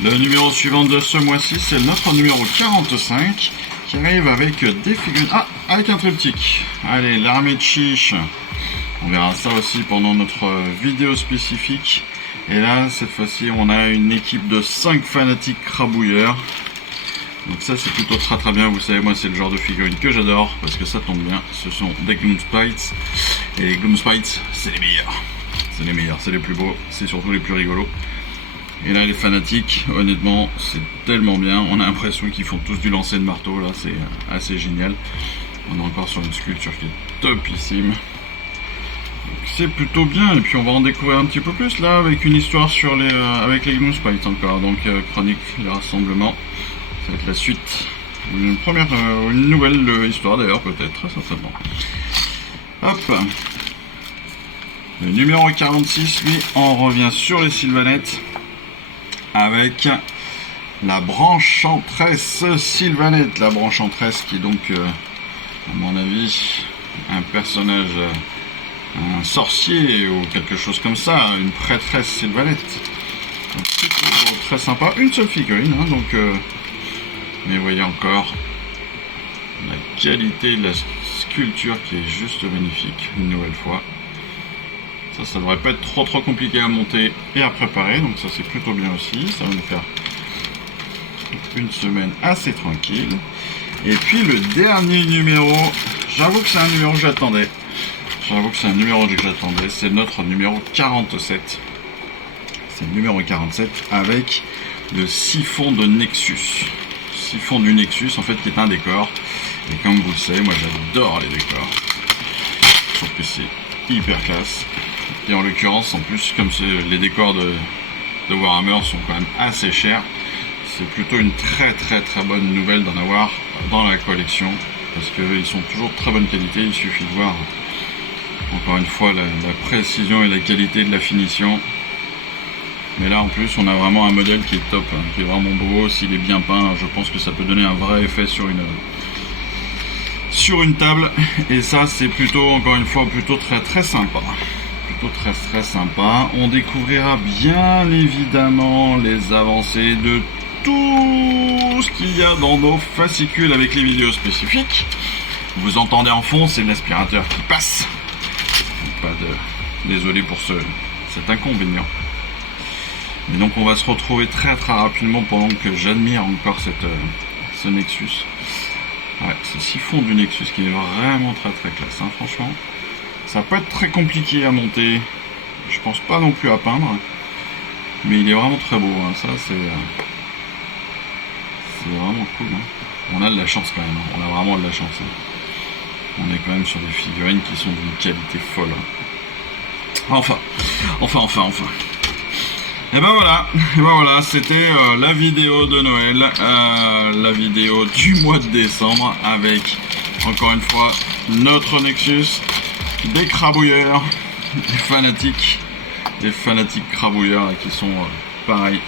Le numéro suivant de ce mois-ci, c'est notre numéro 45 qui arrive avec des figurines. Ah, avec un triptyque. Allez, l'armée de chiche. On verra ça aussi pendant notre vidéo spécifique. Et là, cette fois-ci, on a une équipe de 5 fanatiques crabouilleurs. Donc ça, c'est plutôt très bien. Vous savez, moi, c'est le genre de figurines que j'adore parce que ça tombe bien. Ce sont des Gloomspites. Et les Gloomspites, c'est les meilleurs. C'est les meilleurs, c'est les plus beaux, c'est surtout les plus rigolos. Et là, les fanatiques, honnêtement, c'est tellement bien. On a l'impression qu'ils font tous du lancer de marteau. Là, c'est assez génial. On est encore sur une sculpture qui est topissime. C'est plutôt bien, et puis on va en découvrir un petit peu plus là avec une histoire sur avec les Gloomspites encore. Donc chronique, le rassemblement, ça va être la suite, une nouvelle histoire d'ailleurs peut-être, très certainement. Hop, le numéro 46, lui, on revient sur les Sylvanettes avec la branche enchanteresse Sylvanette. La branche enchanteresse qui est donc, à mon avis, un personnage... un sorcier ou quelque chose comme ça, une prêtresse Sylvanette. Très sympa, une seule figurine, hein, donc mais voyez encore la qualité de la sculpture qui est juste magnifique, une nouvelle fois. Ça devrait pas être trop compliqué à monter et à préparer, donc ça c'est plutôt bien aussi, ça va nous faire une semaine assez tranquille. Et puis le dernier numéro, j'avoue que c'est un numéro que j'attendais. C'est notre numéro 47. C'est le numéro 47 avec le siphon de Nexus. Siphon du Nexus, en fait, qui est un décor. Et comme vous le savez, moi j'adore les décors. Je trouve que c'est hyper classe. Et en l'occurrence, en plus, comme les décors de Warhammer sont quand même assez chers, c'est plutôt une très bonne nouvelle d'en avoir dans la collection. Parce qu'ils sont toujours de très bonne qualité, il suffit de voir. Encore une fois, la précision et la qualité de la finition. Mais là, en plus, on a vraiment un modèle qui est top, hein, qui est vraiment beau. S'il est bien peint, je pense que ça peut donner un vrai effet sur une table. Et ça, c'est plutôt, encore une fois, plutôt très sympa. Plutôt très sympa. On découvrira bien évidemment les avancées de tout ce qu'il y a dans nos fascicules avec les vidéos spécifiques. Vous entendez en fond, c'est l'aspirateur qui passe. Désolé pour cet inconvénient. Mais donc on va se retrouver très rapidement pendant que j'admire encore ce Nexus. Ouais, ce siphon du Nexus qui est vraiment très classe, hein, franchement. Ça peut être très compliqué à monter. Je pense pas non plus à peindre. Mais il est vraiment très beau, hein. Ça c'est vraiment cool, hein. On a de la chance quand même, hein. On a vraiment de la chance, hein. On est quand même sur des figurines qui sont d'une qualité folle. Enfin. Et ben voilà, c'était la vidéo de Noël, la vidéo du mois de décembre avec, encore une fois, notre Nexus, des crabouilleurs, des fanatiques crabouilleurs qui sont pareil.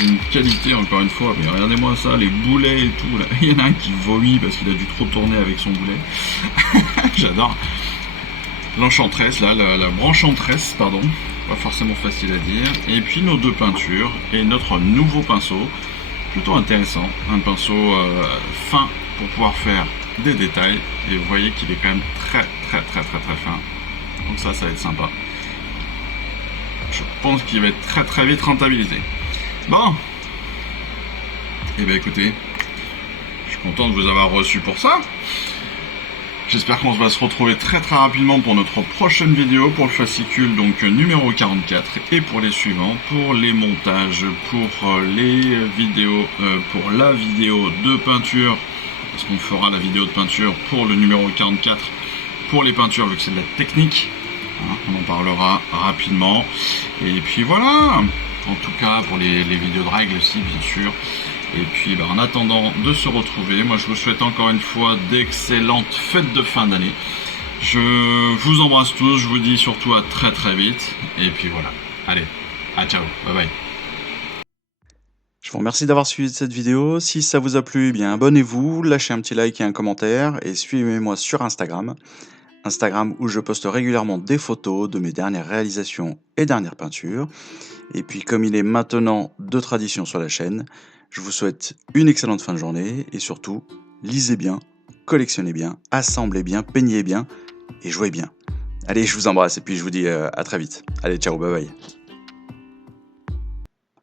Une qualité encore une fois, mais regardez-moi ça, les boulets et tout là. Il y en a un qui vomit parce qu'il a dû trop tourner avec son boulet. J'adore. L'enchanteresse là, la branche enchanteresse, pardon, pas forcément facile à dire. Et puis nos deux peintures et notre nouveau pinceau, plutôt intéressant, un pinceau fin pour pouvoir faire des détails. Et vous voyez qu'il est quand même très fin. Donc ça va être sympa. Je pense qu'il va être très vite rentabilisé. Bon, et bien écoutez, je suis content de vous avoir reçu pour ça. J'espère qu'on va se retrouver très rapidement pour notre prochaine vidéo, pour le fascicule donc numéro 44 et pour les suivants, pour les montages, pour les vidéos, pour la vidéo de peinture, parce qu'on fera la vidéo de peinture pour le numéro 44, pour les peintures vu que c'est de la technique, hein, on en parlera rapidement. Et puis voilà. En tout cas pour les vidéos de règles aussi bien sûr. Et puis en attendant de se retrouver, moi je vous souhaite encore une fois d'excellentes fêtes de fin d'année. Je vous embrasse tous, je vous dis surtout à très vite. Et puis voilà, allez, à ciao, bye bye. Je vous remercie d'avoir suivi cette vidéo. Si ça vous a plu, eh bien abonnez-vous, lâchez un petit like et un commentaire et suivez-moi sur Instagram. Instagram où je poste régulièrement des photos de mes dernières réalisations et dernières peintures. Et puis comme il est maintenant de tradition sur la chaîne, je vous souhaite une excellente fin de journée et surtout, lisez bien, collectionnez bien, assemblez bien, peignez bien et jouez bien. Allez, je vous embrasse et puis je vous dis à très vite. Allez, ciao, bye bye.